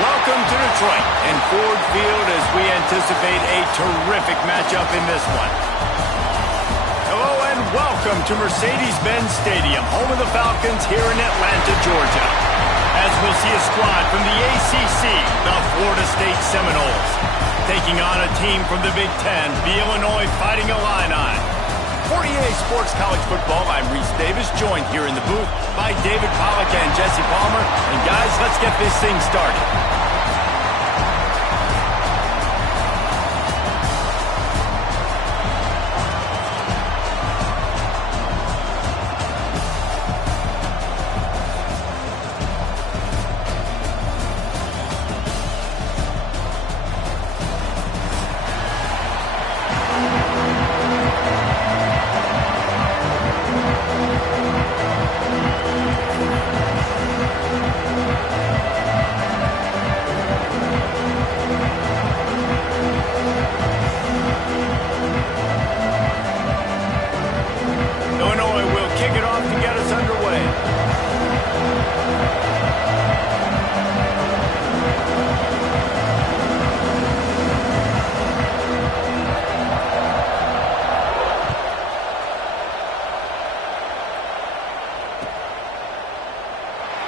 Welcome to Detroit and Ford Field as we anticipate a terrific matchup in this one. Hello and welcome to Mercedes-Benz Stadium, home of the Falcons here in Atlanta, Georgia. As we'll see a squad from the ACC, the Florida State Seminoles, taking on a team from the Big Ten, the Illinois Fighting Illini. For EA Sports College Football, I'm Reese Davis, joined here in the booth by David Pollack and Jesse Palmer. And guys, let's get this thing started.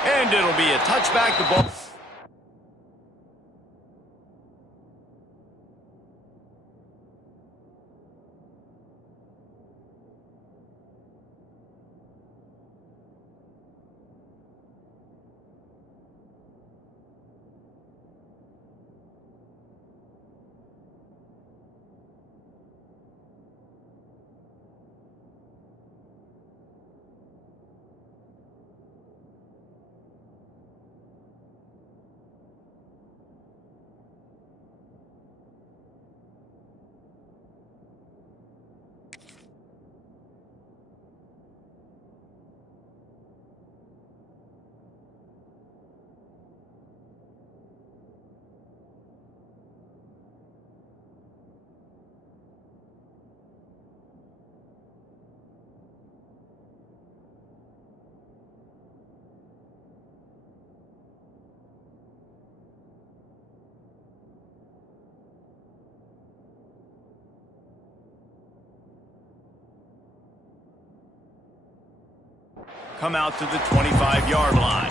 And it'll be a touchback. The ball. Come out to the 25-yard line.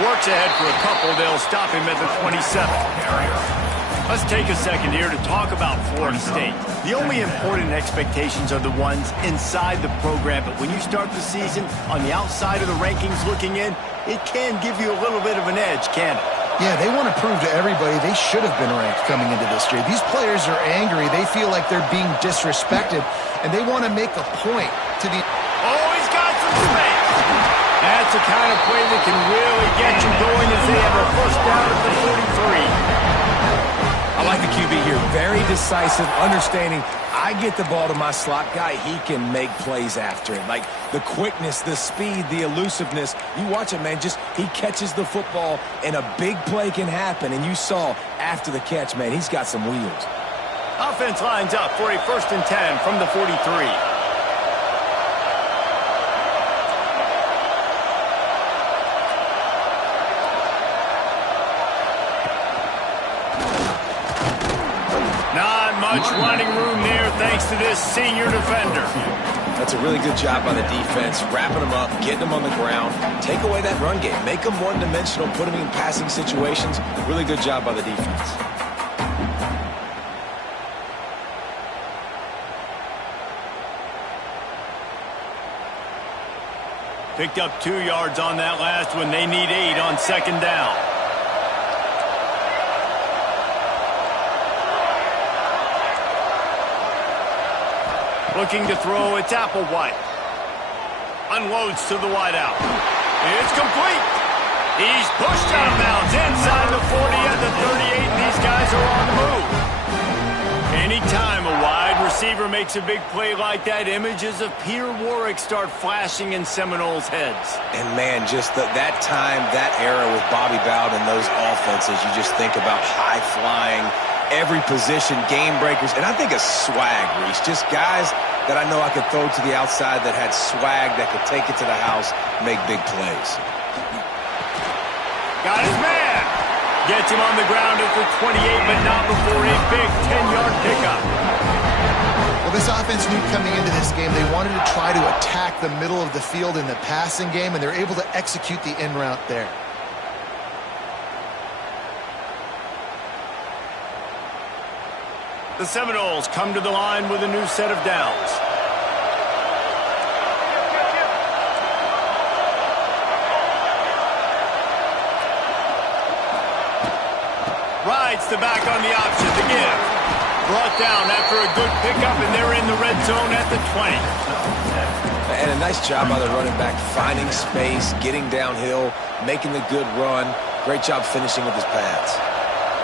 Works ahead for a couple. They'll stop him at the 27. Let's take a second here to talk about Florida State. The only important expectations are the ones inside the program, but when you start the season on the outside of the rankings looking in, it can give you a little bit of an edge, can't it? Yeah, they want to prove to everybody they should have been ranked coming into this year. These players are angry. They feel like they're being disrespected, and they want to make a point to the... Oh, he's got some space. That's the kind of play that can really get you going as they have a first down at the 43. I like the QB here. Very decisive, understanding I get the ball to my slot guy, he can make plays after it. Like the quickness, the speed, the elusiveness. You watch it, man, just he catches the football and a big play can happen. And you saw after the catch, man, he's got some wheels. Offense lines up for a 1st and 10 from the 43. Much running room there thanks to this senior defender. That's a really good job by the defense, wrapping them up, getting them on the ground. Take away that run game. Make them one-dimensional, put them in passing situations. Really good job by the defense. Picked up 2 yards on that last one. They need 8 on 2nd down. Looking to throw, it's Applewhite. Unloads to the wideout. It's complete. He's pushed out of bounds inside the 40 at the 38. These guys are on the move. Anytime a wide receiver makes a big play like that, images of Peter Warrick start flashing in Seminoles' heads. And, man, just that time, that era with Bobby Bowden and those offenses, you just think about high-flying, every position, game breakers, and I think of swag, Reese. Just guys that I know I could throw to the outside that had swag, that could take it to the house, make big plays. Got his man. Gets him on the ground at the 28, but not before a big 10-yard pickup. Well, this offense knew coming into this game they wanted to try to attack the middle of the field in the passing game, and they're able to execute the in route there. The Seminoles come to the line with a new set of downs. Rides the back on the option to give. Brought down after a good pickup, and they're in the red zone at the 20. And a nice job by the running back, finding space, getting downhill, making the good run. Great job finishing with his pads.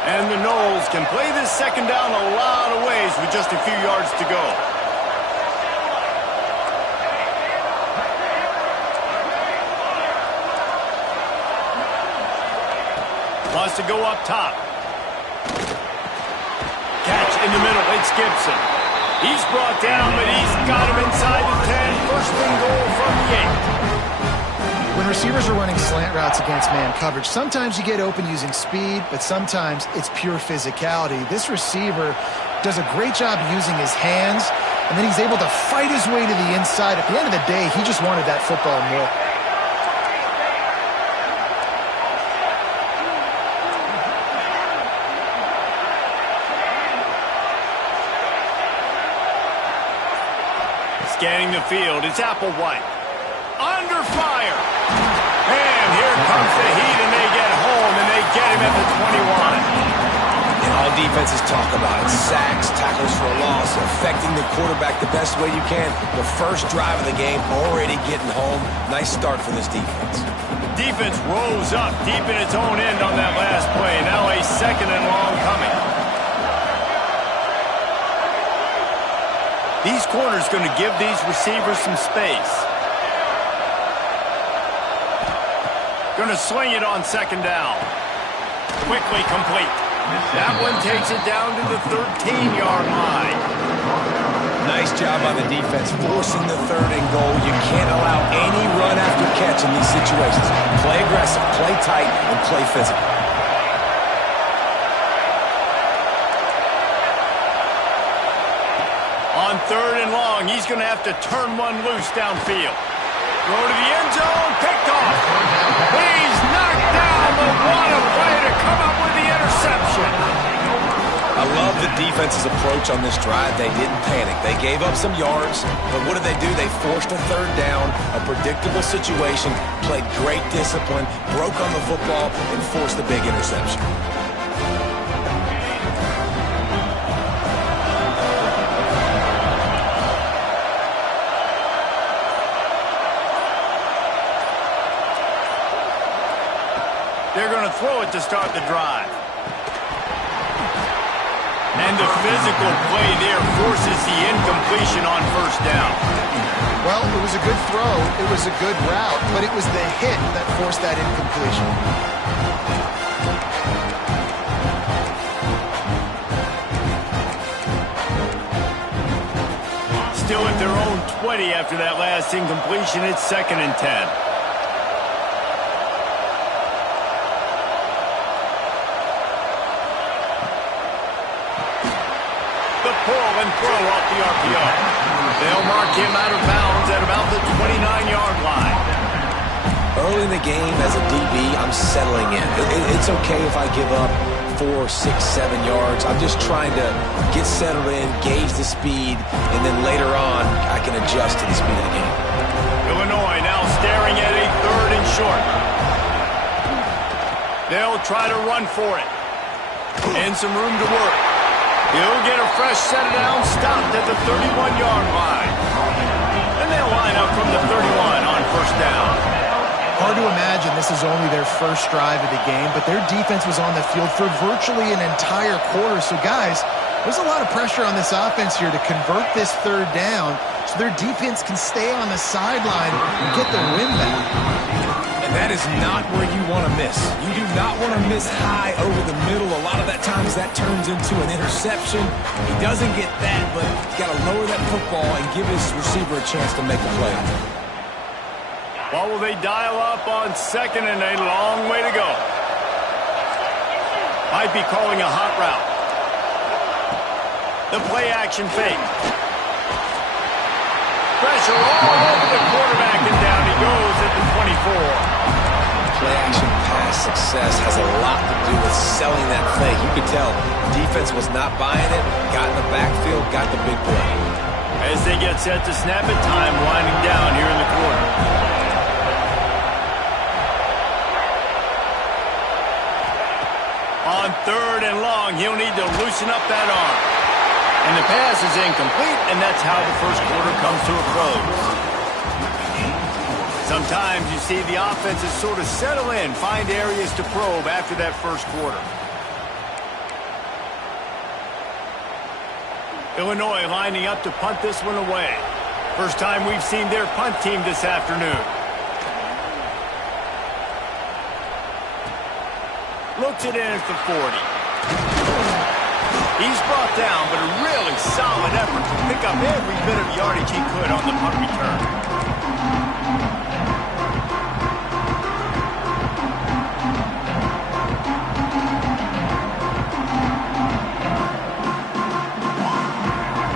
And the Noles can play this 2nd down a lot of ways with just a few yards to go. Wants to go up top. Catch in the middle. It's Gibson. He's brought down, but he's got him inside the 10. 1st and goal from the 8. When receivers are running slant routes against man coverage, sometimes you get open using speed, but sometimes it's pure physicality. This receiver does a great job using his hands, and then he's able to fight his way to the inside. At the end of the day, he just wanted that football more. Scanning the field, it's Applewhite. Under fire. And here comes the heat, and they get home, and they get him at the 21. And all defenses talk about it. Sacks, tackles for a loss, affecting the quarterback the best way you can. The first drive of the game, already getting home. Nice start for this defense. Defense rose up deep in its own end on that last play. Now a 2nd and long coming. These corners going to give these receivers some space. Going to swing it on 2nd down. Quickly complete. That one takes it down to the 13-yard line. Nice job on the defense, forcing the 3rd and goal. You can't allow any run after catch in these situations. Play aggressive, play tight, and play physical. On 3rd and long, he's going to have to turn one loose downfield. Throw to the end zone, picked off. He's knocked down, but what a play to come up with the interception. I love the defense's approach on this drive. They didn't panic. They gave up some yards, but what did they do? They forced a 3rd down, a predictable situation, played great discipline, broke on the football, and forced the big interception. They're going to throw it to start the drive. And the physical play there forces the incompletion on first down. Well, it was a good throw, it was a good route, but it was the hit that forced that incompletion. Still at their own 20 after that last incompletion. It's 2nd and 10. The pull and throw off the RPO. They'll mark him out of bounds at about the 29-yard line. Early in the game, as a DB, I'm settling in. It's okay if I give up 4, 6, 7 yards. I'm just trying to get settled in, gauge the speed, and then later on, I can adjust to the speed of the game. Illinois now staring at a 3rd and short. They'll try to run for it. And some room to work. He'll get a fresh set down, stopped at the 31-yard line. And they'll line up from the 31 on first down. Hard to imagine this is only their first drive of the game, but their defense was on the field for virtually an entire quarter. So, guys, there's a lot of pressure on this offense here to convert this 3rd down so their defense can stay on the sideline and get the win back. And that is not where you want to miss. You do not want to miss high over the middle. A lot of that times that turns into an interception. He doesn't get that, but he's got to lower that football and give his receiver a chance to make a play. What will they dial up on 2nd and a long way to go? Might be calling a hot route. The play action fake. Pressure all over the quarterback, and down he goes at the 24. Play action pass success has a lot to do with selling that fake. You could tell defense was not buying it, got in the backfield, got the big play. As they get set to snap it, time winding down here in the quarter. On 3rd and long, he'll need to loosen up that arm. And the pass is incomplete, and that's how the first quarter comes to a close. Sometimes you see the offenses sort of settle in, find areas to probe after that first quarter. Illinois lining up to punt this one away. First time we've seen their punt team this afternoon. Looks it in at the 40. He's brought down, but a really solid effort to pick up every bit of yardage he could on the punt return.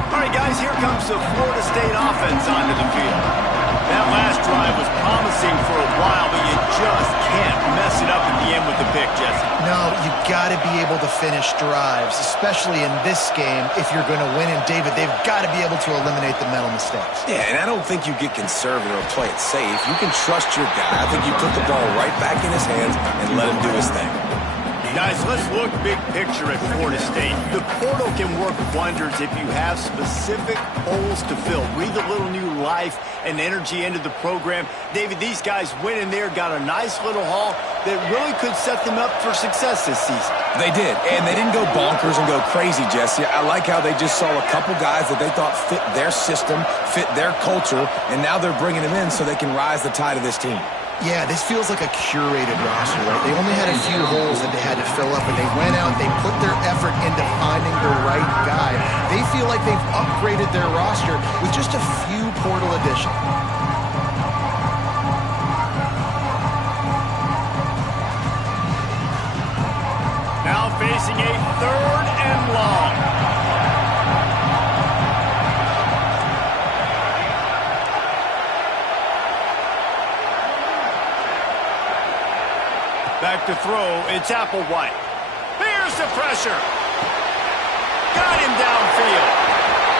All right, guys, here comes the Florida State offense onto the field. That last drive was promising for a while, but you just can't mess it up at the end with the pick, Jesse. No, you got to be able to finish drives, especially in this game if you're going to win. And, David, they've got to be able to eliminate the mental mistakes. Yeah, and I don't think you get conservative or play it safe. You can trust your guy. I think you put the ball right back in his hands and let him do his thing. Guys, let's look big picture at Florida State. The portal can work wonders if you have specific holes to fill. Breathe a little new life and energy into the program. David, these guys went in there, got a nice little haul that really could set them up for success this season. They did, and they didn't go bonkers and go crazy, Jesse. I like how they just saw a couple guys that they thought fit their system, fit their culture, and now they're bringing them in so they can rise the tide of this team. Yeah, this feels like a curated roster, right? They only had a few holes that they had to fill up, and they went out, they put their effort into finding the right guy. They feel like they've upgraded their roster with just a few portal additions. Now facing a 3rd and long. Back to throw, it's Applewhite. Here's the pressure. Got him downfield.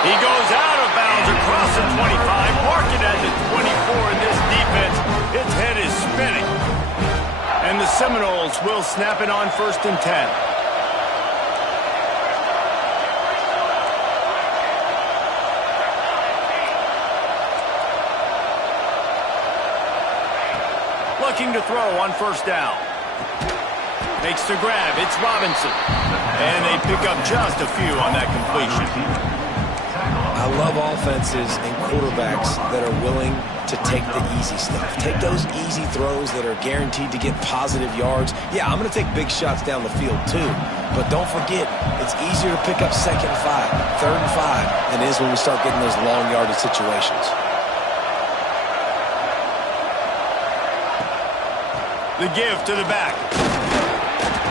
He goes out of bounds across the 25, mark it at the 24 in this defense. Its head is spinning. And the Seminoles will snap it on 1st and 10. Looking to throw on 1st down. Makes the grab. It's Robinson. And they pick up just a few on that completion. I love offenses and quarterbacks that are willing to take the easy stuff. Take those easy throws that are guaranteed to get positive yards. Yeah, I'm going to take big shots down the field too. But don't forget, it's easier to pick up 2nd and 5, 3rd and 5 than it is when we start getting those long yardage situations. The give to the back.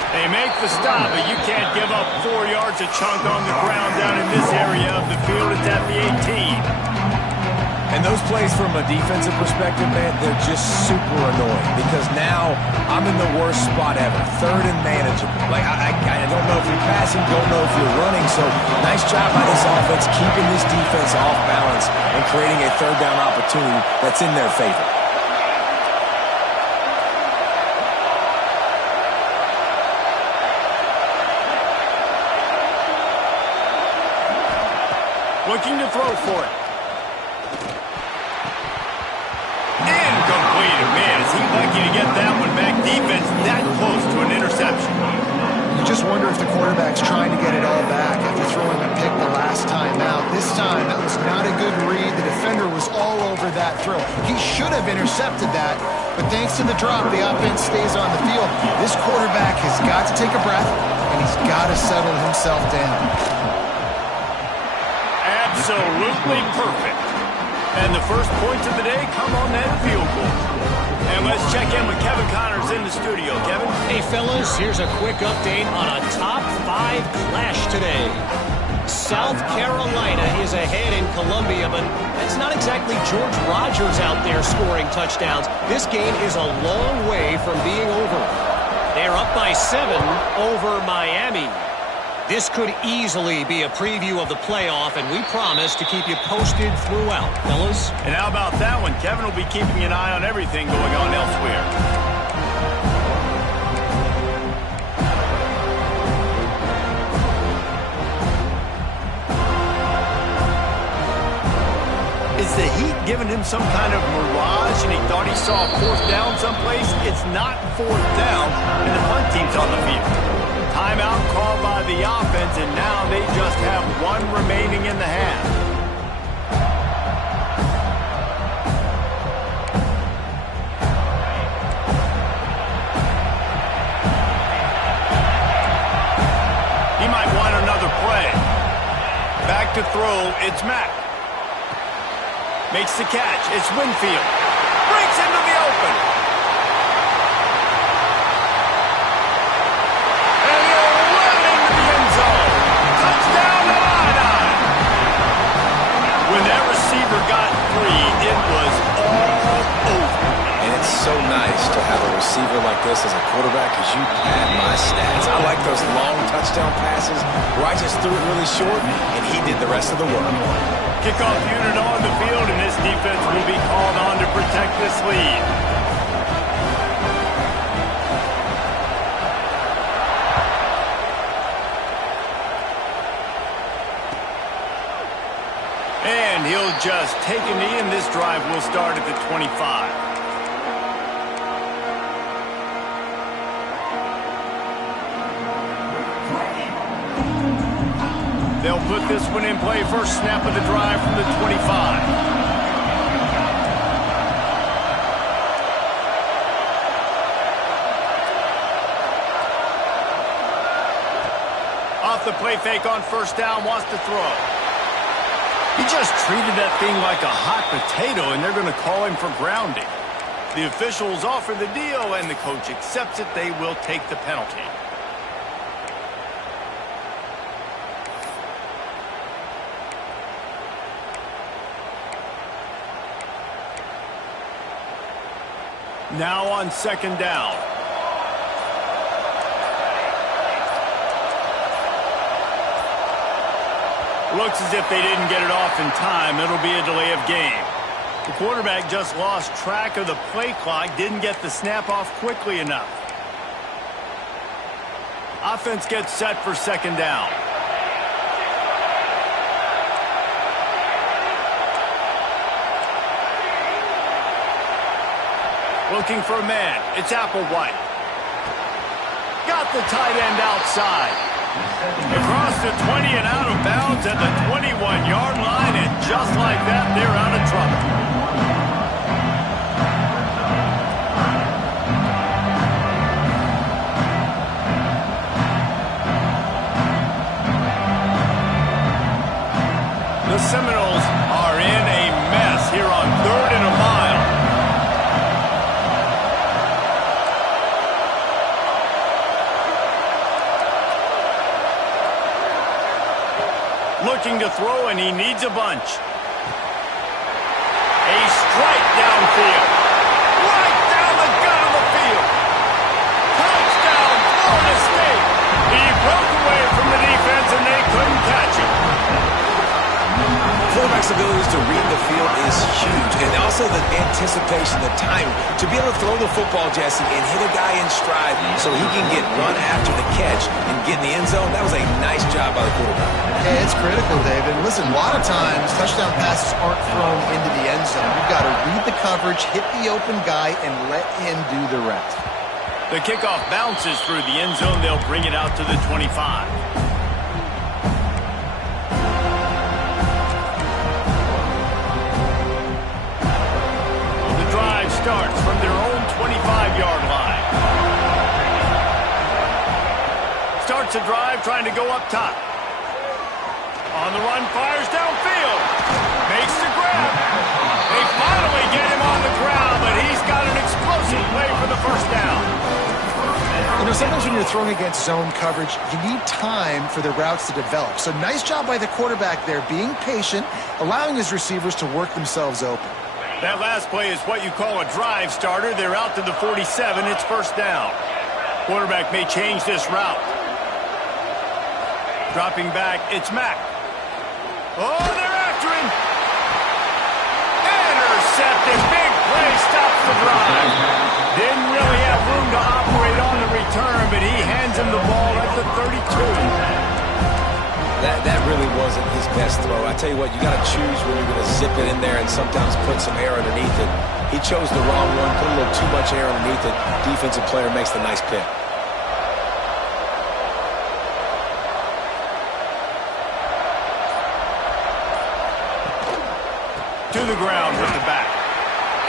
They make the stop, but you can't give up 4 yards a chunk on the ground down in this area of the field. It's at the 18. And those plays from a defensive perspective, man, they're just super annoying because now I'm in the worst spot ever. 3rd and manageable. Like, I don't know if you're passing, don't know if you're running. So nice job by this offense keeping this defense off balance and creating a 3rd down opportunity that's in their favor. Looking to throw for it. Incomplete. Man, is he lucky to get that one back. Defense that close to an interception. You just wonder if the quarterback's trying to get it all back after throwing a pick the last time out. This time, that was not a good read. The defender was all over that throw. He should have intercepted that, but thanks to the drop, the offense stays on the field. This quarterback has got to take a breath, and he's got to settle himself down. Absolutely perfect. And the first points of the day come on that field goal. And let's check in with Kevin Connors in the studio. Kevin? Hey, fellas, here's a quick update on a top 5 clash today. South Carolina is ahead in Columbia, but that's not exactly George Rogers out there scoring touchdowns. This game is a long way from being over. They're up by 7 over Miami. This could easily be a preview of the playoff, and we promise to keep you posted throughout, fellas. And how about that one? Kevin will be keeping an eye on everything going on elsewhere. Is the heat giving him some kind of mirage and he thought he saw a 4th down someplace? It's not 4th down, and the punt team's on the field. Timeout called by the offense, and now they just have 1 remaining in the half. He might want another play. Back to throw, it's Mack. Makes the catch, it's Winfield. Breaks into the open. When that receiver got free, it was all over. And it's so nice to have a receiver like this as a quarterback because you pad my stats. I like those long touchdown passes where I just threw it really short and he did the rest of the work. Kickoff unit on the field, and this defense will be called on to protect this lead. And he'll just take a knee, and this drive will start at the 25. They'll put this one in play. First snap of the drive from the 25. Off the play fake on 1st down, wants to throw. He just treated that thing like a hot potato, and they're going to call him for grounding. The officials offer the deal, and the coach accepts it. They will take the penalty. Now on 2nd down. Looks as if they didn't get it off in time. It'll be a delay of game. The quarterback just lost track of the play clock, didn't get the snap off quickly enough. Offense gets set for 2nd down. Looking for a man. It's Applewhite. got the tight end outside. Across the 20 and out of bounds at the 21-yard line, and just like that, they're out of trouble. The Seminoles are in a mess here on 3rd and a mile. Looking to throw, and he needs a bunch. A strike downfield. Right down the gut of the field. Touchdown, Florida State. He broke away from the defense, and they couldn't catch him. Quarterback's abilities to read the field is huge, and also the anticipation, the timing. To be able to throw the football, Jesse, and hit a guy in stride so he can get run after the catch and get in the end zone, that was a nice job by the quarterback. Yeah, it's critical, David. Listen, a lot of times touchdown passes aren't thrown into the end zone. You've got to read the coverage, hit the open guy, and let him do the rest. The kickoff bounces through the end zone. They'll bring it out to the 25. Starts from their own 25-yard line. Starts a drive trying to go up top. On the run, fires downfield. Makes the grab. They finally get him on the ground, but he's got an explosive play for the first down. You know, sometimes when you're throwing against zone coverage, you need time for the routes to develop. So nice job by the quarterback there, being patient, allowing his receivers to work themselves open. That last play is what you call a drive starter. They're out to the 47. It's first down. Quarterback may change this route. Dropping back, it's Mack. Oh, they're after him. Intercepted. Big play stops the drive. Didn't really have room to operate on the return, but he hands him the ball at the 32. That really wasn't his best throw. I tell you what, you got to choose when you're going to zip it in there and sometimes put some air underneath it. He chose the wrong one, put a little too much air underneath it. Defensive player makes the nice pick. To the ground with the back.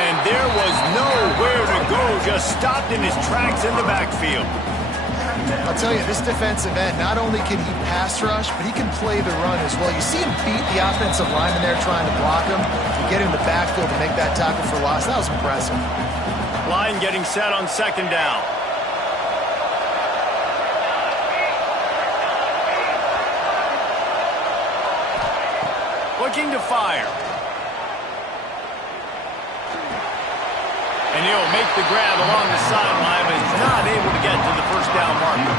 And there was nowhere to go, just stopped in his tracks in the backfield. I'll tell you, this defensive end, not only can he pass rush, but he can play the run as well. You see him beat the offensive lineman there trying to block him and get in the backfield to make that tackle for loss. That was impressive. Line getting set on second down. Looking to fire. And he'll make the grab along the sideline, but he's not able to get to the first down marker.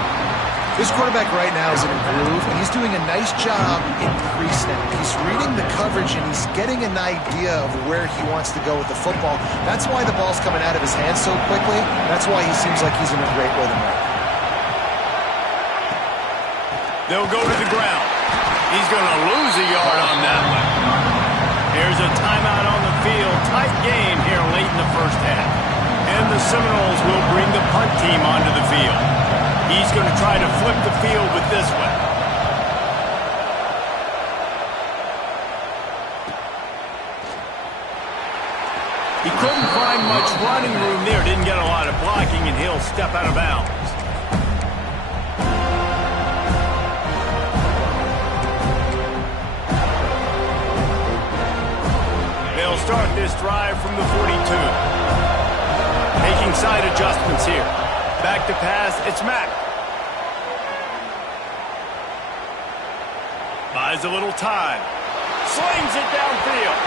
This quarterback right now is in a groove, and he's doing a nice job in pre-snap. He's reading the coverage, and he's getting an idea of where he wants to go with the football. That's why the ball's coming out of his hands so quickly. That's why he seems like he's in a great rhythm right now. They'll go to the ground. He's going to lose a yard on that one. Here's a timeout on the field. Tight game here late in the first half. And the Seminoles will bring the punt team onto the field. He's going to try to flip the field with this one. He couldn't find much running room there. Didn't get a lot of blocking, and he'll step out of bounds. They'll start this drive from the 42. Making side adjustments here. Back to pass, it's Mack. Buys a little time. Slings it downfield.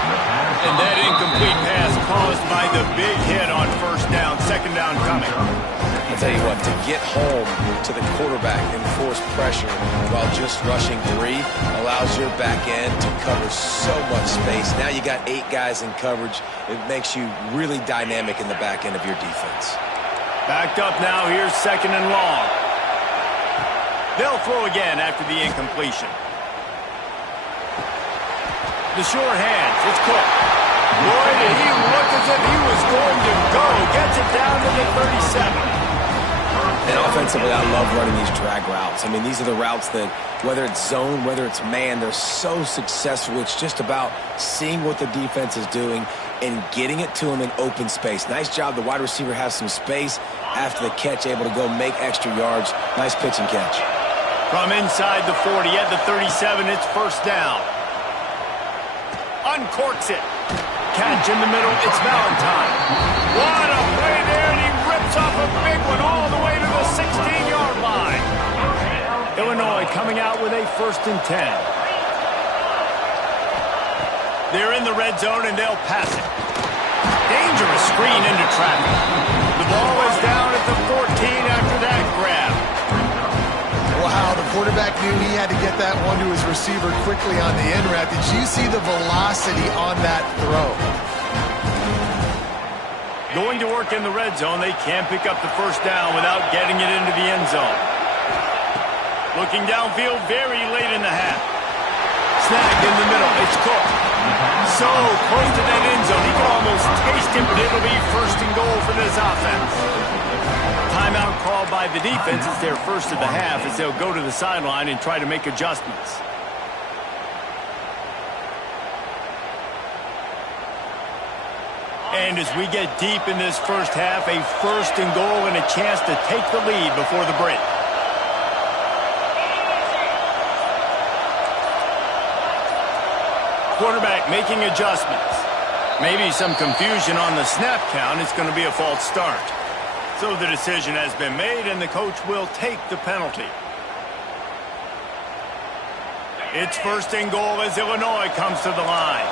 And that incomplete pass caused by the big hit on first down. Second down coming. I'll tell you what, to get home to the quarterback and force pressure while just rushing three allows your back end to cover so much space. Now you got 8 guys in coverage. It makes you really dynamic in the back end of your defense. Backed up now, here's second and long. They'll throw again after the incompletion. The short hands, it's Cook. Boy, did he look as if he was going to go. Gets it down to the 37. And Offensively, I love running these drag routes. I mean, these are the routes that, whether it's zone, whether it's man, they're so successful. It's just about seeing what the defense is doing and getting it to them in open space. Nice job. The wide receiver has some space after the catch, able to go make extra yards. Nice pitch and catch. From inside the 40 at the 37, it's first down. Uncorks it. Catch in the middle, it's Valentine. What a play there, and he rips off a big one all the way to the 16-yard line. Illinois coming out with a 1st and 10. They're in the red zone, and they'll pass it. Dangerous screen into traffic. The ball is down at the 14 after that grab. Wow, the quarterback knew he had to get that one to his receiver quickly on the end route. Did you see the velocity on that throw? Going to work in the red zone, they can't pick up the first down without getting it into the end zone. Looking downfield very late in the half. Snagged in the middle, it's Cook. So close to that end zone, he can almost taste it, but it'll be 1st and goal for this offense. Timeout called by the defense. It's their first of the half as they'll go to the sideline and try to make adjustments. And as we get deep in this first half, a 1st and goal and a chance to take the lead before the break. Quarterback making adjustments. Maybe some confusion on the snap count. It's going to be a false start. So the decision has been made, and the coach will take the penalty. It's 1st and goal as Illinois comes to the line.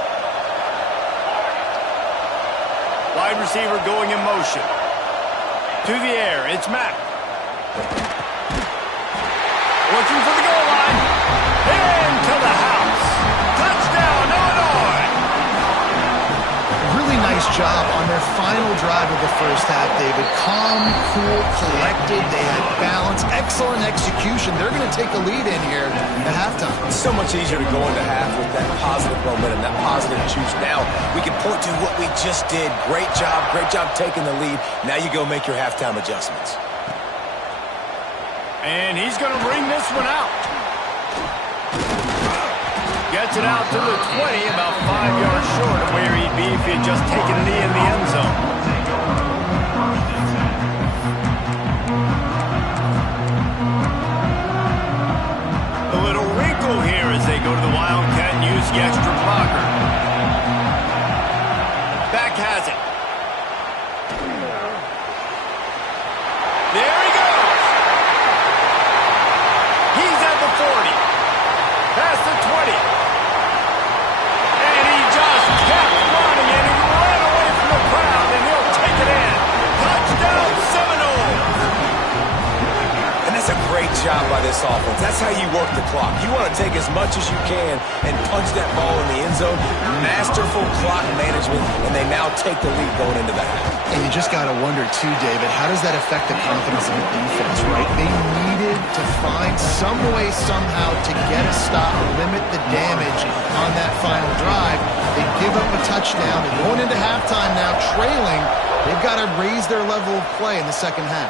Wide receiver going in motion. To the air, it's Mack. Looking for the goal line. Into the house. Touchdown, Illinois! Really nice job on their final drive of the first half, David. Calm, cool, collected. They had balance, excellent execution. They're going to take the lead in here at halftime. It's so much easier to go into half with that positive momentum, that positive juice. Now we can point to what we just did. Great job taking the lead. Now you go make your halftime adjustments. And he's going to bring this one out. Gets it out to the 20, about 5 yards short of where he'd be if he had just taken a knee in the end zone. A little wrinkle here as they go to the Wildcat and use the extra blocker. Back has it. There he goes. He's at the 40. Past the 20. And he just kept running, and he ran away from the crowd, and he'll take it in. Touchdown, Seminole. And that's a great job by this offense. That's how you work the clock. You want to take as much as you can and punch that ball in the end zone. Masterful clock management, and they now take the lead going into the half. And you just got to wonder, too, David, how does that affect the confidence of the defense, right? They needed to find some way, somehow, to get a stop, limit the damage on that final drive. They give up a touchdown. They're going into halftime now, trailing. They've got to raise their level of play in the second half.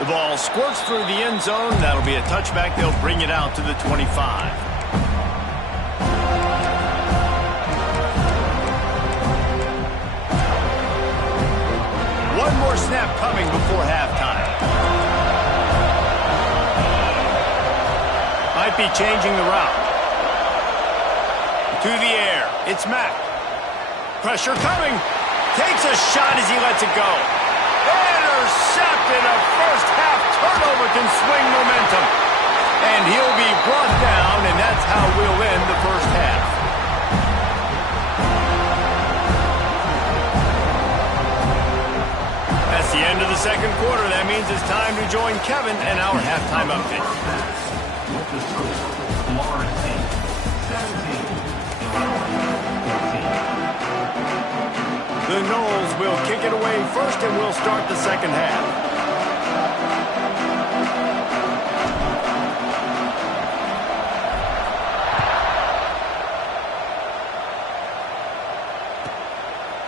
The ball squirts through the end zone. That'll be a touchback. They'll bring it out to the 25. One more snap coming before halftime. Might be changing the route. To the air. It's Mack. Pressure coming. Takes a shot as he lets it go. Intercepted. A first-half turnover can swing momentum. And he'll be brought down, and that's how we'll end the first half. That's the end of the second quarter. That means it's time to join Kevin and our halftime update. The Noles will kick it away first, and we'll start the second half.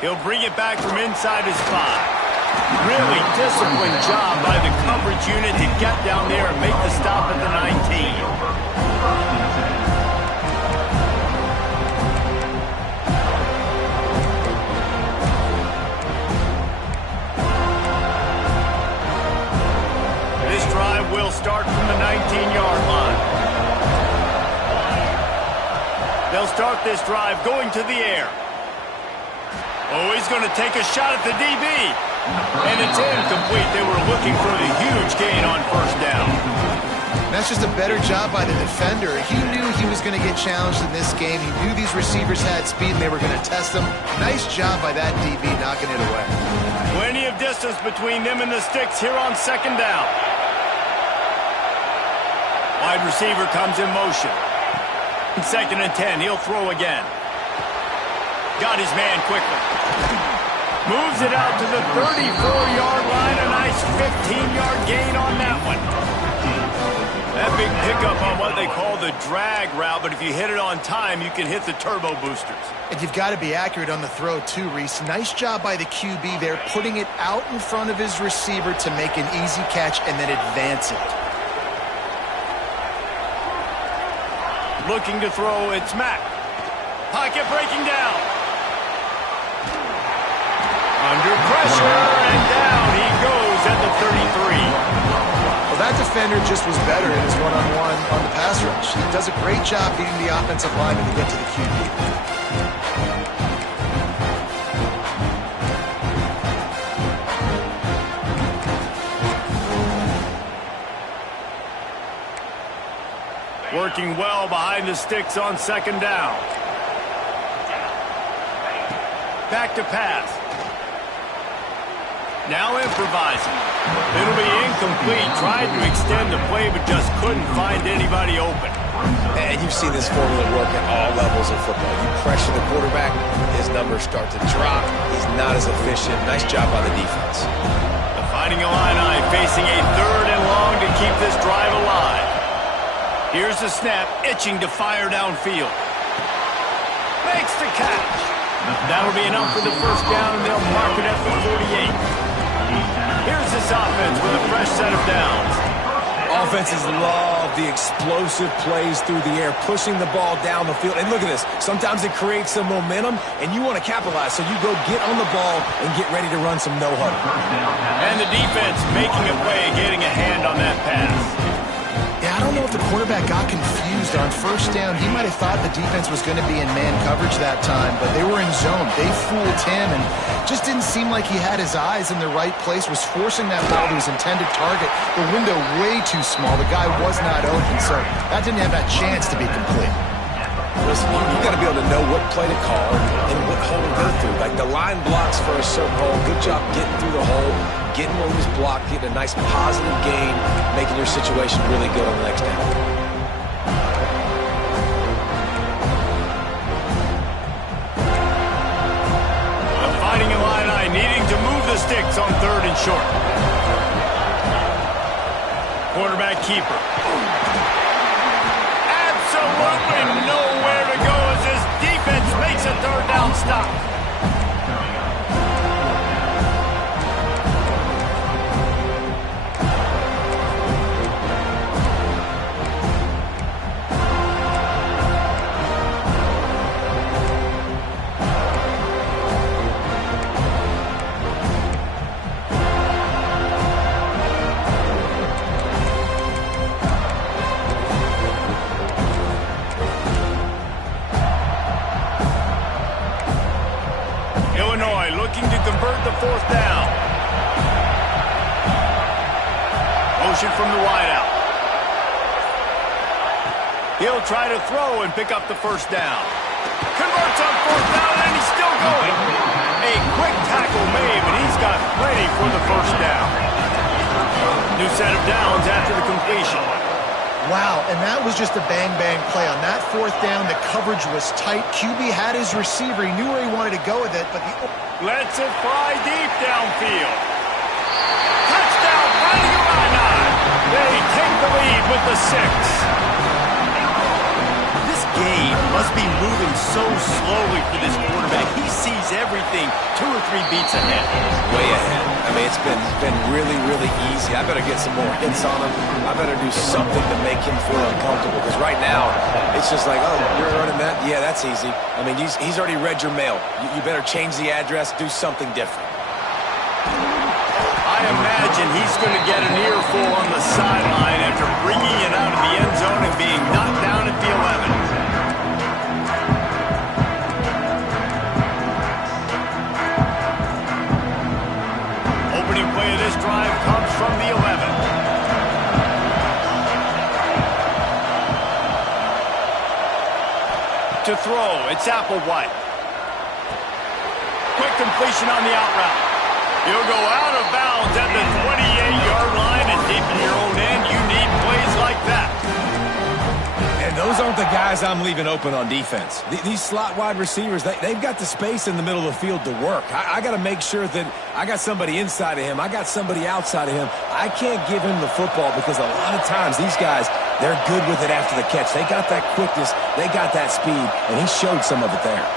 He'll bring it back from inside his 5. Really disciplined job by the coverage unit to get down there and make the stop at the 19. This drive will start from the 19-yard line. They'll start this drive going to the air. Oh, he's going to take a shot at the DB. And it's incomplete. They were looking for the huge gain on first down. That's just a better job by the defender. He knew he was going to get challenged in this game. He knew these receivers had speed and they were going to test him. Nice job by that DB knocking it away. Plenty of distance between them and the sticks here on second down. Wide receiver comes in motion. 2nd and 10. He'll throw again. Got his man quickly. Moves it out to the 34-yard line. A nice 15-yard gain on that one. That big pickup on what they call the drag route, but if you hit it on time, you can hit the turbo boosters. And you've got to be accurate on the throw too, Reese. Nice job by the QB there, putting it out in front of his receiver to make an easy catch and then advance it. Looking to throw, it's Mack. Pocket breaking down. Under pressure, and down he goes at the 33. Well, that defender just was better in his one-on-one on the pass rush. He does a great job beating the offensive lineman to get to the QB. Working well behind the sticks on second down. Back to pass. Now improvising. It'll be incomplete. Tried to extend the play, but just couldn't find anybody open. And you've seen this formula work at all levels of football. You pressure the quarterback, his numbers start to drop. He's not as efficient. Nice job by the defense. The Fighting Illini facing a 3rd and long to keep this drive alive. Here's the snap, itching to fire downfield. Makes the catch. That'll be enough for the first down, and they'll mark it at the 48. Here's this offense with a fresh set of downs. Offenses love the explosive plays through the air, pushing the ball down the field. And look at this. Sometimes it creates some momentum, and you want to capitalize. So you go get on the ball and get ready to run some no-huddle. And the defense making a play, getting a hand on that pass. Yeah, I don't know if the quarterback got confused on first down. He might have thought the defense was going to be in man coverage that time, but they were in zone. They fooled him and just didn't seem like he had his eyes in the right place, was forcing that ball to his intended target. The window way too small. The guy was not open, so that didn't have that chance to be complete. Listen, you got to be able to know what play to call and what hole to go through. Like the line blocks for a certain hole. Good job getting through the hole, getting where he was blocked, getting a nice positive gain, making your situation really good on the next down. The Fighting Illini needing to move the sticks on 3rd and short. Quarterback keeper. Absolutely nowhere to go as this defense makes a 3rd down stop. Looking to convert the 4th down. Motion from the wideout. He'll try to throw and pick up the first down. Converts on 4th down, and he's still going. A quick tackle made, but he's got plenty for the first down. New set of downs after the completion. Wow, and that was just a bang-bang play. On that 4th down, the coverage was tight. QB had his receiver. He knew where he wanted to go with it, but the... Lets it fly deep downfield. Touchdown, Fighting Illini. They take the lead with the 6. This game must be moving so slowly for this quarterback. He sees everything 2 or 3 beats ahead. Way ahead. I mean, it's been really, really easy. I better get some more hits on him. I better do something to make him feel uncomfortable, because right now, it's just like, oh, you're running that? Yeah, that's easy. I mean, he's already read your mail. You better change the address, do something different. I imagine he's going to get an earful on the sideline after bringing it out of the end zone and being knocked down at the 11. Opening play of this drive comes from the 11. To throw, it's Applewhite. Quick completion on the out route. He'll go out of bounds at the 28-yard line, and deep in your own end, you need plays like that. And those aren't the guys I'm leaving open on defense. These slot wide receivers, they've got the space in the middle of the field to work. I got to make sure that I got somebody inside of him. I got somebody outside of him. I can't give him the football, because a lot of times these guys, they're good with it after the catch. They got that quickness. They got that speed, and he showed some of it there.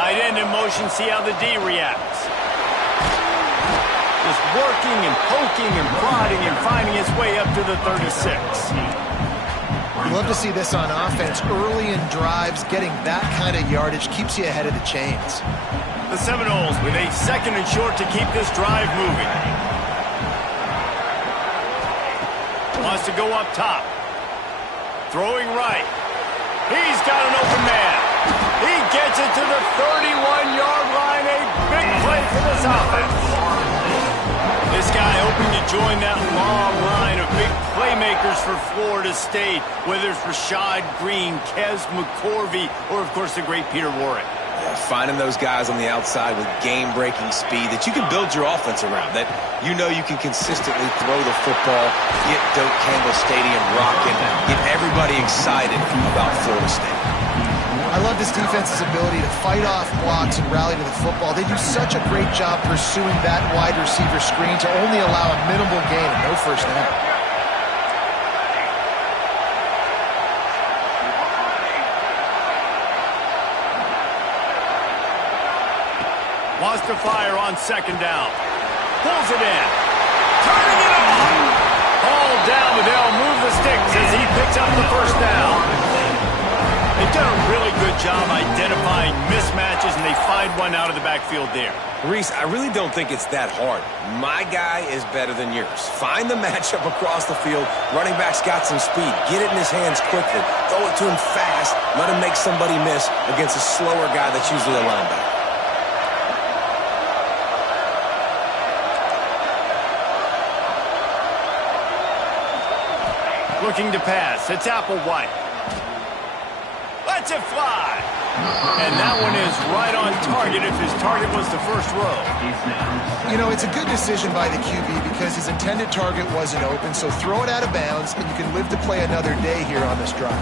Tight end in motion, see how the D reacts. Just working and poking and prodding and finding his way up to the 36. You love to see this on offense. Early in drives, getting that kind of yardage keeps you ahead of the chains. The Seminoles with a 2nd and short to keep this drive moving. Wants to go up top. Throwing right. He's got an open man. He gets it to the 31-yard line. A big play for this offense. This guy hoping to join that long line of big playmakers for Florida State, whether it's Rashad Green, Kez McCorvey, or, of course, the great Peter Warrick. Yeah, finding those guys on the outside with game-breaking speed that you can build your offense around, that you know you can consistently throw the football, get Doak Campbell Stadium rocking, get everybody excited about Florida State. I love this defense's ability to fight off blocks and rally to the football. They do such a great job pursuing that wide receiver screen to only allow a minimal gain and no first down. Wants to fire on 2nd down. Pulls it in. Turning it on. Hauled down, but they'll move the sticks as he picks up the first down. They've done a really good job identifying mismatches, and they find one out of the backfield there. Reese, I really don't think it's that hard. My guy is better than yours. Find the matchup across the field. Running back's got some speed. Get it in his hands quickly. Throw it to him fast. Let him make somebody miss against a slower guy that's usually a linebacker. Looking to pass. It's Applewhite. Lets it fly. And that one is right on target if his target was the first row. You know, it's a good decision by the QB because his intended target wasn't open, so throw it out of bounds, and you can live to play another day here on this drive.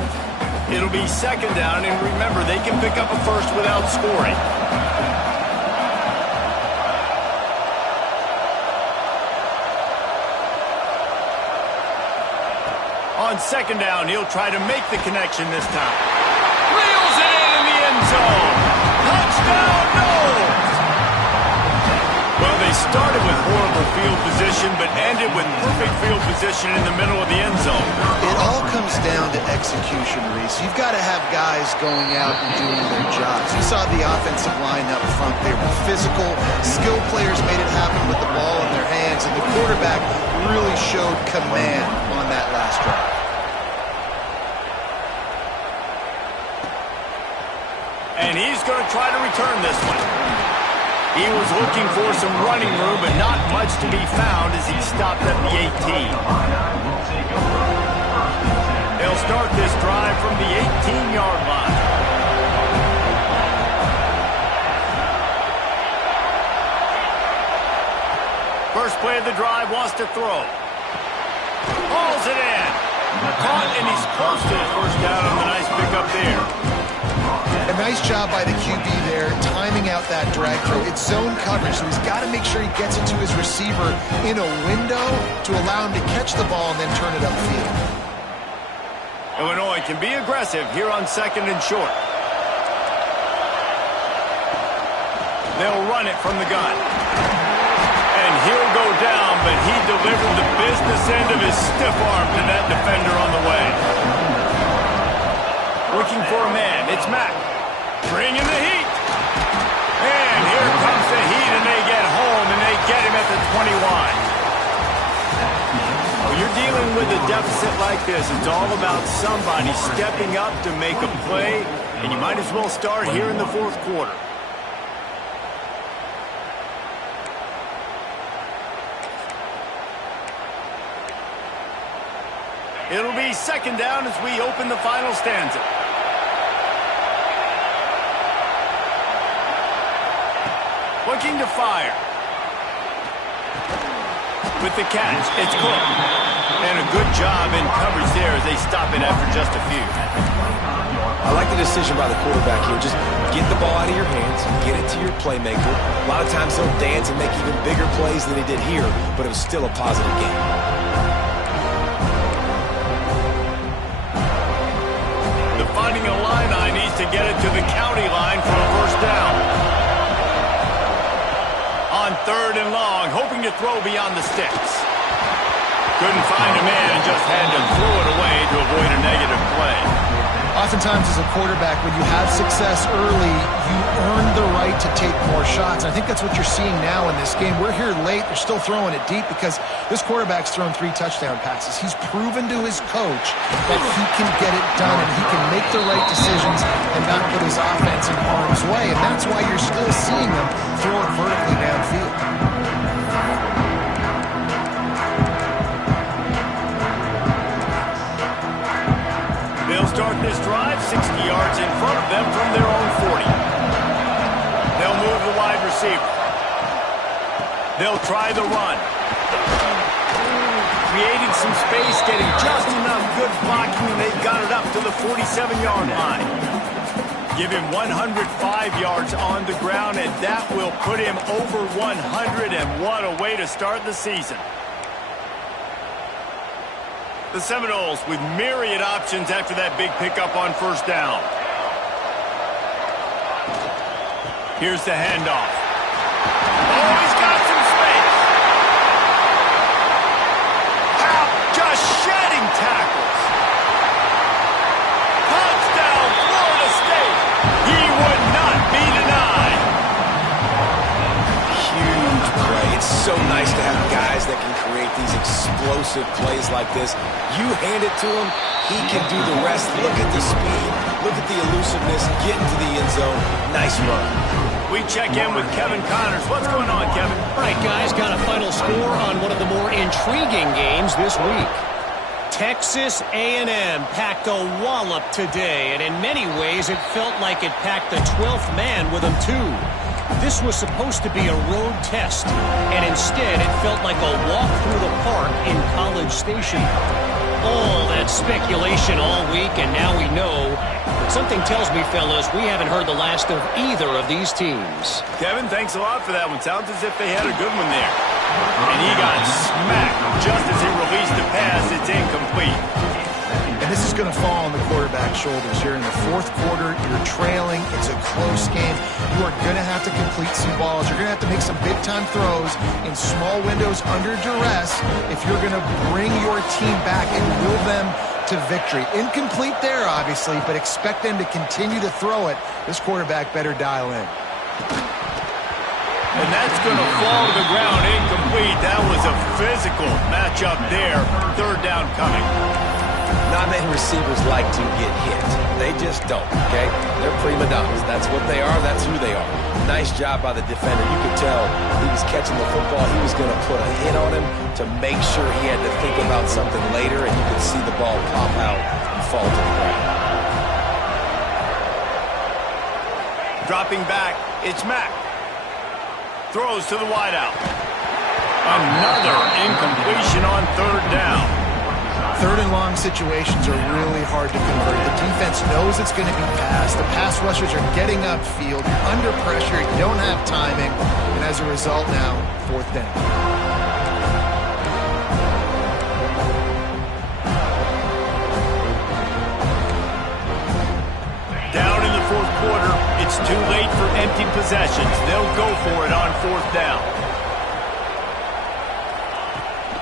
It'll be 2nd down, and remember, they can pick up a first without scoring. On 2nd down, he'll try to make the connection this time. Reels it in the end zone. Touchdown, Noles! Well, they started with horrible field position, but ended with perfect field position in the middle of the end zone. It all comes down to execution, Reese. You've got to have guys going out and doing their jobs. You saw the offensive line up front. They were physical. Skilled players made it happen with the ball in their hands, and the quarterback really showed command on that last drive. And he's going to try to return this one. He was looking for some running room, but not much to be found as he stopped at the 18. They'll start this drive from the 18-yard line. First play of the drive, wants to throw. Hauls it in. Caught, and he's close to the first down on the nice pickup there. A nice job by the QB there, timing out that drag throw. It's zone coverage, so he's got to make sure he gets it to his receiver in a window to allow him to catch the ball and then turn it upfield. Illinois can be aggressive here on 2nd and short. They'll run it from the gun. And he'll go down, but he delivered the business end of his stiff arm to that defender on the way. Looking for a man. It's Mack. Bringing the heat. And here comes the heat, and they get home, and they get him at the 21. When you're dealing with a deficit like this, it's all about somebody stepping up to make a play, and you might as well start here in the 4th quarter. It'll be 2nd down as we open the final stanza. Looking to fire. With the catch, it's Cook. And a good job in coverage there as they stop it after just a few. I like the decision by the quarterback here. Just get the ball out of your hands, get it to your playmaker. A lot of times he'll dance and make even bigger plays than he did here, but it was still a positive game. The Fighting Illini needs to get it to the county line for a 1st down. On 3rd and long, hoping to throw beyond the sticks. Couldn't find a man and just had to throw it away to avoid a negative play. Oftentimes as a quarterback, when you have success early, you earn the right to take more shots. I think that's what you're seeing now in this game. We're here late. They're still throwing it deep because this quarterback's thrown 3 touchdown passes. He's proven to his coach that he can get it done and he can make the right decisions and not put his offense in harm's way. And that's why you're still seeing them throw it vertically downfield. They'll start this drive 60 yards in front of them from their own 40. They'll move the wide receiver. They'll try the run. Creating some space, getting just enough good blocking, and they got it up to the 47-yard line. Give him 105 yards on the ground, and that will put him over 100, and what a way to start the season. The Seminoles with myriad options after that big pickup on 1st down. Here's the handoff. Oh, he's got some space. Out, just shedding tackles. Touchdown, Florida State. He would not be denied. Huge play. It's so nice to have guys that can create these explosive plays like this. You hand it to him, he can do the rest. Look at the speed, look at the elusiveness, get into the end zone. Nice run. We check in with Kevin Connors. What's going on, Kevin? All right, guys, got a final score on one of the more intriguing games this week. Texas A&M packed a wallop today, and in many ways it felt like it packed the 12th man with them, too. This was supposed to be a road test, and instead it felt like a walk through the park in College Station. All that speculation all week, and now we know. But something tells me, fellas, we haven't heard the last of either of these teams. Kevin, thanks a lot for that one. Sounds as if they had a good one there. And he got smacked just as he released the pass. It's incomplete. And this is going to fall on the quarterback's shoulders. You're in the 4th quarter. You're trailing. It's a close game. You are going to have to complete some balls. You're going to have to make some big-time throws in small windows under duress if you're going to bring your team back and will them to victory. Incomplete there, obviously, but expect them to continue to throw it. This quarterback better dial in. And that's going to fall to the ground incomplete. That was a physical matchup there. 3rd down coming. Not many receivers like to get hit. They just don't, okay? They're prima donnas. That's what they are. That's who they are. Nice job by the defender. You could tell he was catching the football. He was going to put a hit on him to make sure he had to think about something later, and you could see the ball pop out and fall to the ground. Dropping back, it's Mack. Throws to the wideout. Another incompletion on 3rd down. 3rd and long situations are really hard to convert. The defense knows it's going to be passed. The pass rushers are getting upfield. You're under pressure. You don't have timing. And as a result now, 4th down. It's too late for empty possessions. They'll go for it on 4th down.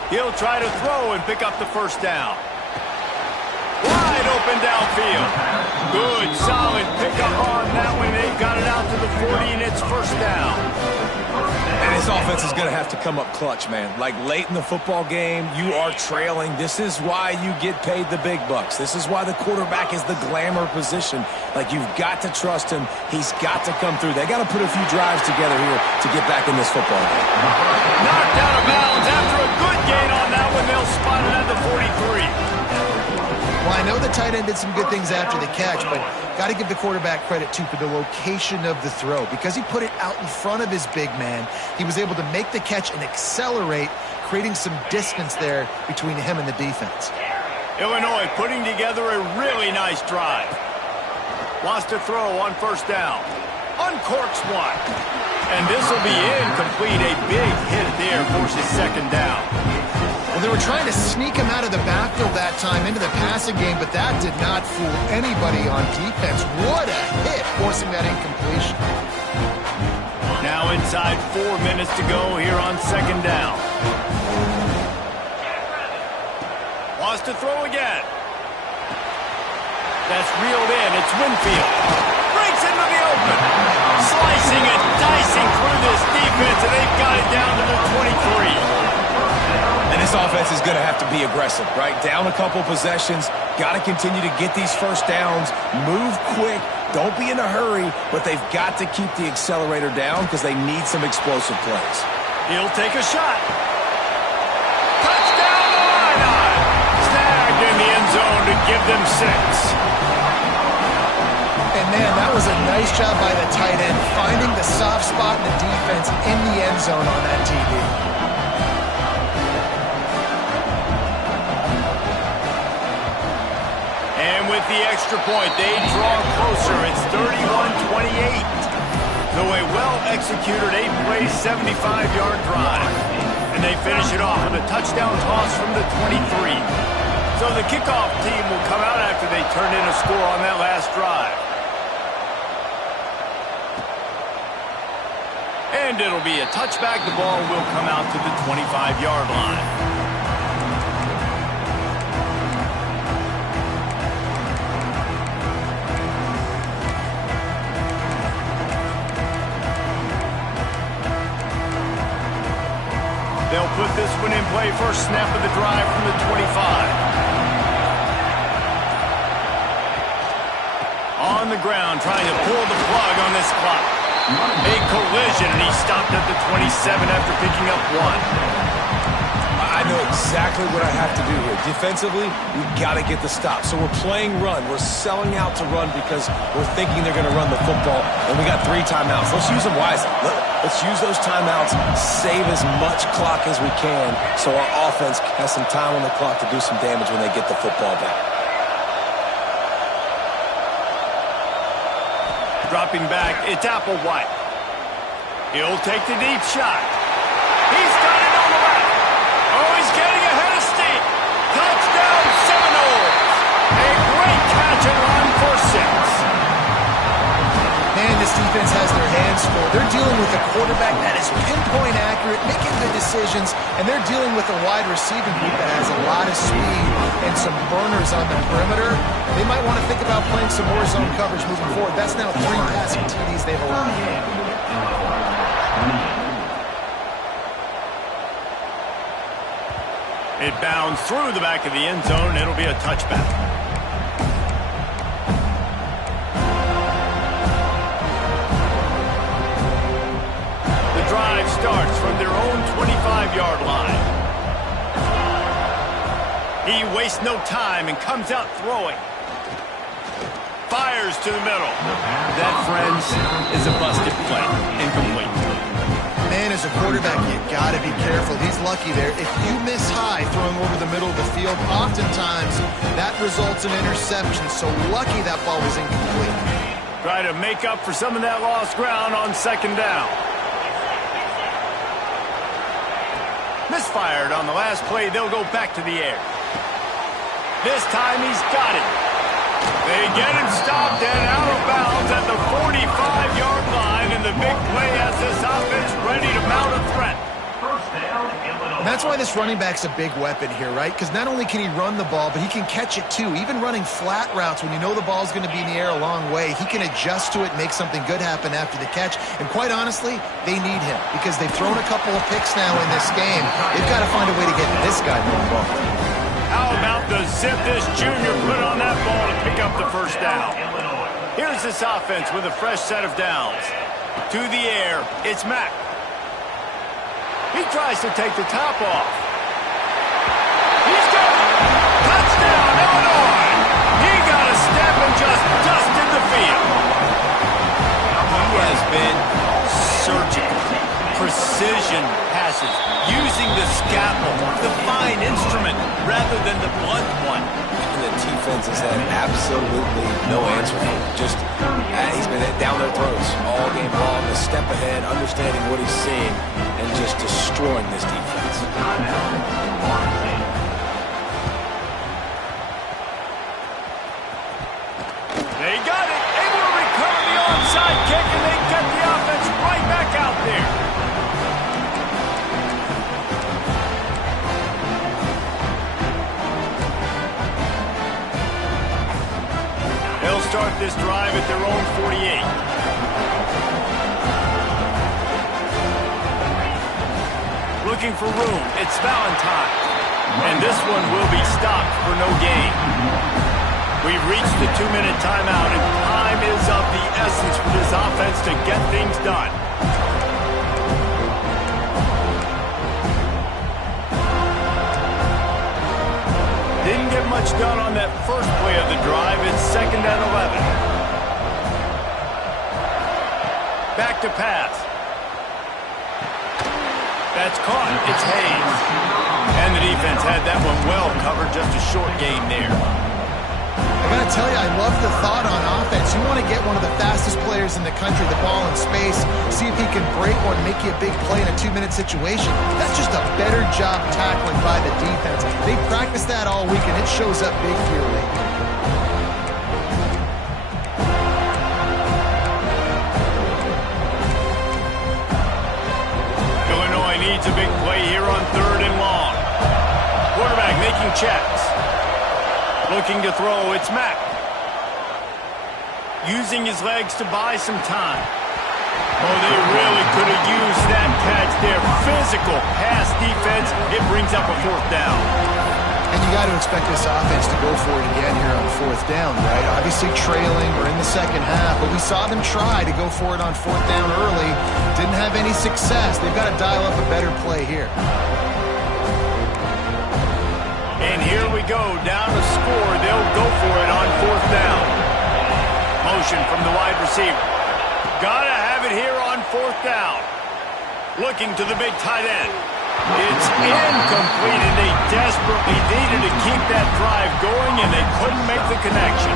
He'll try to throw and pick up the 1st down. Wide open downfield. Good, solid pickup on that one. They've got it out to the 40, and it's 1st down. And his offense is going to have to come up clutch, man. Like late in the football game, you are trailing. This is why you get paid the big bucks. This is why the quarterback is the glamour position. Like, you've got to trust him. He's got to come through. They got to put a few drives together here to get back in this football game. Knocked out of bounds after a good gain on that one. They'll spot it at the 43. Well, I know the tight end did some good things after the catch, but got to give the quarterback credit, too, for the location of the throw. Because he put it out in front of his big man, he was able to make the catch and accelerate, creating some distance there between him and the defense. Illinois putting together a really nice drive. Wants to throw on 1st down. Uncorks one. And this will be incomplete. A big hit there forces 2nd down. Well, they were trying to sneak him out of the backfield that time into the passing game, but that did not fool anybody on defense. What a hit, forcing that incompletion. Now inside 4 minutes to go here on 2nd down. Wants to throw again. That's reeled in. It's Winfield. Breaks into the open. Slicing and dicing through this defense, and they've got it down to the 23. And this offense is going to have to be aggressive, right? Down a couple possessions, got to continue to get these 1st downs, move quick, don't be in a hurry, but they've got to keep the accelerator down because they need some explosive plays. He'll take a shot. Touchdown, Illini! Snagged in the end zone to give them 6. And, man, that was a nice job by the tight end, finding the soft spot in the defense in the end zone on that TD. With the extra point, they draw closer. It's 31-28. So a well-executed 8-play, 75-yard drive. And they finish it off with a touchdown toss from the 23. So the kickoff team will come out after they turn in a score on that last drive. And it'll be a touchback. The ball will come out to the 25-yard line. They'll put this one in play. First snap of the drive from the 25. On the ground, trying to pull the plug on this clock. A collision, and he stopped at the 27 after picking up 1. I know exactly what I have to do here. Defensively, we've got to get the stop. So we're playing run. We're selling out to run because we're thinking they're going to run the football, and we got 3 timeouts. Let's use them wisely. Let's use those timeouts, save as much clock as we can so our offense has some time on the clock to do some damage when they get the football back. Dropping back, it's Applewhite. He'll take the deep shot. He's got it on the left. Oh, he's getting ahead of steam. Touchdown, Seminoles. A great catch and run for 6. Man, this defense has their hands full. They're dealing with a quarterback that is pinpoint accurate, making good decisions, and they're dealing with a wide receiving group that has a lot of speed and some burners on the perimeter. They might want to think about playing some more zone coverage moving forward. That's now 3 passing TDs they've allowed. It bounds through the back of the end zone. It'll be a touchback. The drive starts from their own 25-yard line. He wastes no time and comes out throwing. Fires to the middle. That, friends, is a busted play. Incomplete. Man, as a quarterback, you got to be careful. He's lucky there. If you miss high throwing over the middle of the field, oftentimes that results in interception. So lucky that ball was incomplete. Try to make up for some of that lost ground on 2nd down. Misfired on the last play. They'll go back to the air. This time he's got it. They get him stopped and out of bounds at the 45-yard line, and the big play has this offense ready to mount a threat. And that's why this running back's a big weapon here, right? Because not only can he run the ball, but he can catch it too. Even running flat routes when you know the ball's going to be in the air a long way, he can adjust to it and make something good happen after the catch. And quite honestly, they need him because they've thrown a couple of picks now in this game. They've got to find a way to get this guy more involved. How about the zip this junior put on that ball to pick up the first down? Here's this offense with a fresh set of downs. To the air, it's Mack. He tries to take the top off. He's got it. Touchdown, Illinois. He got a step and just dusted the field. He has been surgical. Precision passes, using the scalpel, the fine instrument, rather than the blunt one. And the defense has had absolutely no answer for him. Just, he's been down their throats all game long, a step ahead, understanding what he's seeing, and just destroying this defense. They got it, able to recover the onside kick, and they get the offense right back out there. They'll start this drive at their own 48. Looking for room, it's Valentine. And this one will be stopped for no gain. We've reached the 2-minute timeout, and time is of the essence for this offense to get things done. Didn't get much done on that first play of the drive. It's 2nd and 11. Back to pass. That's caught. It's Hayes. And the defense had that one well covered. Just a short gain there. I got to tell you, I love the thought on offense. You want to get one of the fastest players in the country the ball in space, see if he can break one, make you a big play in a 2-minute situation. That's just a better job tackling by the defense. They practiced that all week, and it shows up big here late. Illinois needs a big play here on 3rd and long. Quarterback making checks. Looking to throw, it's Mack. Using his legs to buy some time. Oh, they really could have used that catch there. Physical pass defense. It brings up a 4th down. And you got to expect this offense to go for it again here on 4th down, right? Obviously trailing, we're in the second half, but we saw them try to go for it on 4th down early. Didn't have any success. They've got to dial up a better play here. And here we go, down to score. They'll go for it on 4th down. Motion from the wide receiver. Gotta have it here on 4th down. Looking to the big tight end. It's incomplete, and they desperately needed to keep that drive going, and they couldn't make the connection.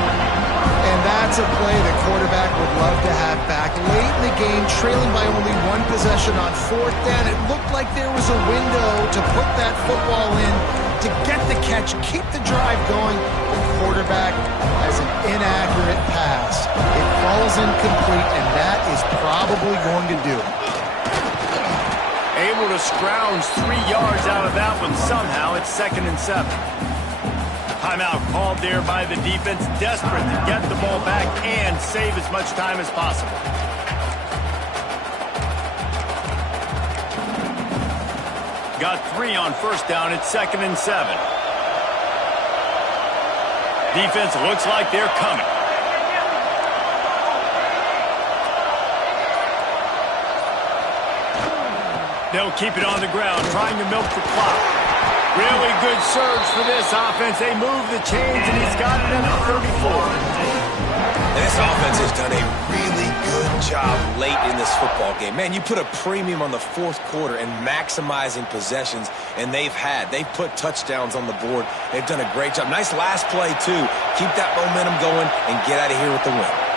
And that's a play the quarterback would love to have back. Late in the game, trailing by only 1 possession on 4th down, it looked like there was a window to put that football in, to get the catch, keep the drive going. The quarterback has an inaccurate pass. It falls incomplete, and that is probably going to do it. Able to scrounge 3 yards out of that one somehow. It's 2nd and 7. Timeout called there by the defense, desperate to get the ball back and save as much time as possible. Got 3 on 1st down. It's 2nd and 7. Defense looks like they're coming. They'll keep it on the ground, trying to milk the clock. Really good surge for this offense. They move the chains, and he's got it at the 34. And this offense has done a really good job late in this football game. Man, you put a premium on the 4th quarter and maximizing possessions, and they've put touchdowns on the board. They've done a great job. Nice last play, too. Keep that momentum going and get out of here with the win.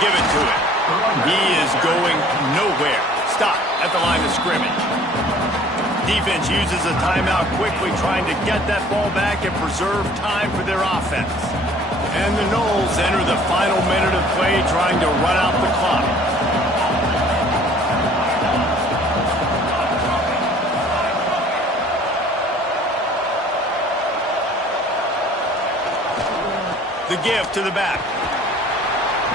give it to him. He is going nowhere. Stop at the line of scrimmage. Defense uses a timeout quickly, trying to get that ball back and preserve time for their offense. And the Noles enter the final minute of play, trying to run out the clock. The give to the back.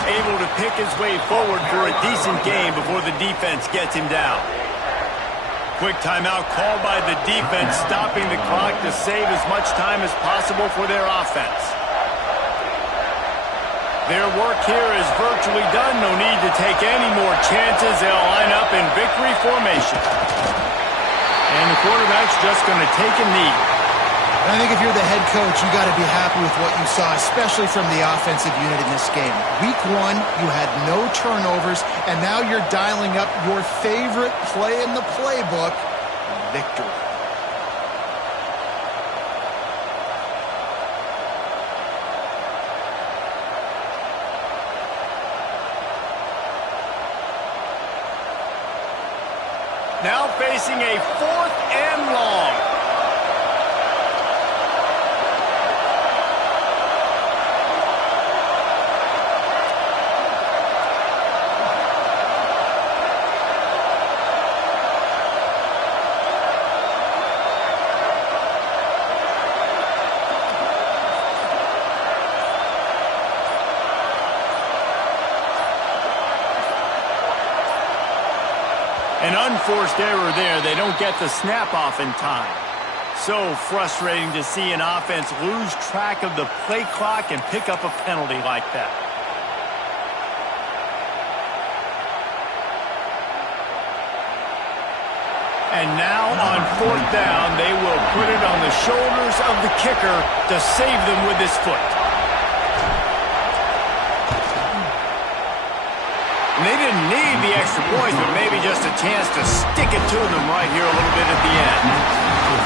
Able to pick his way forward for a decent game before the defense gets him down. Quick timeout called by the defense, stopping the clock to save as much time as possible for their offense. Their work here is virtually done. No need to take any more chances. They'll line up in victory formation. And the quarterback's just going to take a knee. I think if you're the head coach, you got to be happy with what you saw, especially from the offensive unit in this game. Week 1, you had no turnovers, and now you're dialing up your favorite play in the playbook, victory. Now facing a 4th and long. An unforced error there. They don't get the snap off in time. So frustrating to see an offense lose track of the play clock and pick up a penalty like that. And now on 4th down, they will put it on the shoulders of the kicker to save them with his foot. And they didn't need the extra points, but maybe just a chance to stick it to them right here a little bit at the end.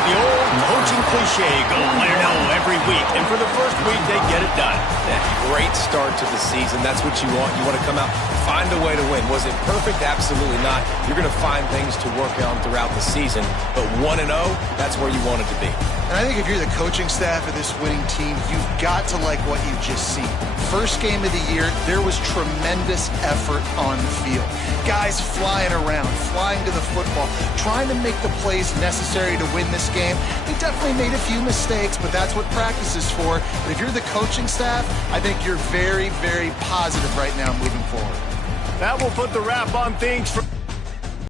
The old coaching cliche, go win or no every week. And for the first week, they get it done. That great start to the season. That's what you want. You want to come out, find a way to win. Was it perfect? Absolutely not. You're going to find things to work on throughout the season. But 1-0, that's where you want it to be. And I think if you're the coaching staff of this winning team, you've got to like what you've just seen. First game of the year, there was tremendous effort on the field. Guys flying around, flying to the football, trying to make the plays necessary to win this game. They definitely made a few mistakes, but that's what practice is for. But if you're the coaching staff, I think you're very, very positive right now moving forward. That will put the wrap on things for